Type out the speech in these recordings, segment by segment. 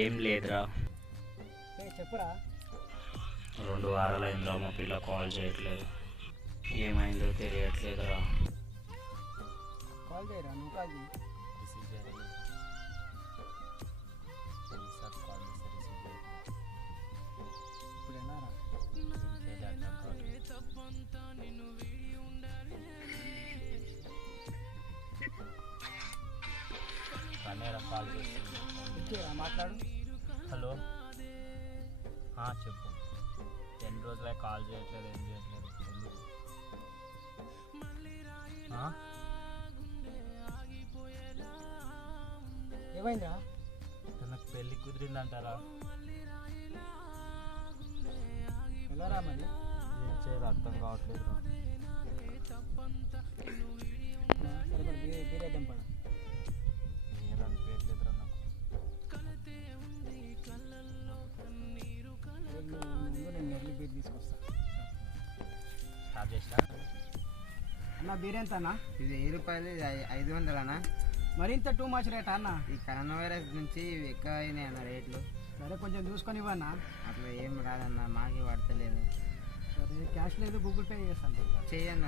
ఏం లేదురా. చెప్పురా. 2 వారాలైందిరా మా పిల్ల కాల్ చేయట్లేదు. ఏమైందో తెలియట్లేదురా. కాల్ చేయరా, నువ్వు కాల్ చేయి. ఇప్పుడేనా రా? కాల్ చేస్తుంది. మాట్లాడు. హలో, చెప్పు. 10 రోజులే కాల్ చేయట్లేదు, ఏం చేయట్లేదు. ఏమైందా? నాకు పెళ్ళి కుదిరిందంటారా? ఎలా రా మరి? ఏం చేయాలి అర్థం కావట్లేదు. బీరేద్దాం పడ. ఏం అనిపించట్లేదురా నాకు. నేను నెర్లి బీర్ తీసుకొస్తా. స్టార్ట్ చేసినా అన్న. బీర్ ఎంత అన్న? ఇది 1000 రూపాయలు, ఇది 500 అన్న. మరింత టూ మచ్ రేట్ అన్న. ఈ కరోనా వైరస్ నుంచి ఎక్కువ అయినాయి అన్న రేట్లు. సరే కొంచెం చూసుకొని ఇవ్వన్నా. అట్లా ఏం రాదన్న, మాకే పడతలేదు. సరే క్యాష్ లేదు, గూగుల్ పే చేస్తాను. చెయ్యన్న,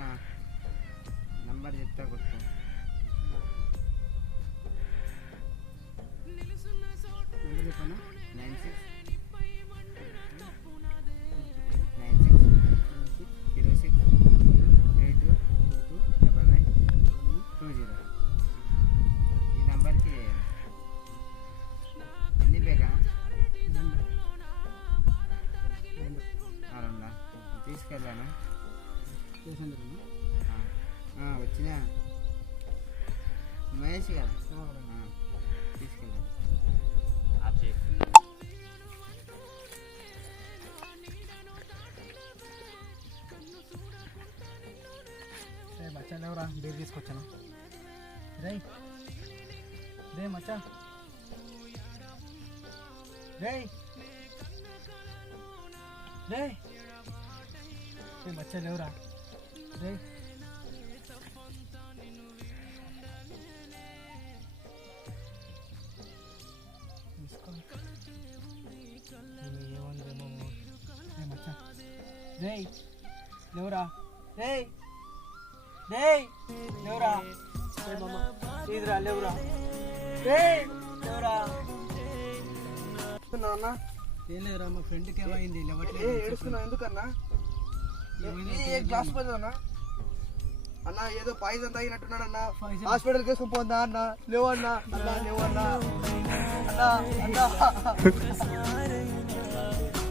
నంబర్ చెప్తా కొట్టు. చెప్పన్నా. 96 ఈ నంబర్కి ఎన్ని బేగా? 2 తీసుకెళ్ళాను. వచ్చినా మహేష్ కదా, తీసుకెళ్ళాను. మచ్చా లేవరా, బీర్ తీసుకొచ్చాను. రే రే మచ్చా, రే రే రే మచ్చా లేవరా. రే ఏమందేమో. రే మచ్చా, రే లేవరా. రే రేయ్ లేవురా. ఇదిరా లేవురా. రేయ్ లేవురా. అన్న ఏం లేదురా, మా ఫ్రెండ్కి ఏమైంది ఏడుస్తున్నా ఎందుకన్నా? గ్లాస్ పోతుందన్నా. అన్న ఏదో పాయిజన్ తాగినట్టున్నాడు అన్న. హాస్పిటల్ తీసుకుపోందా అన్న? లేవన్నా అన్న, లేవన్నా అన్న అన్న.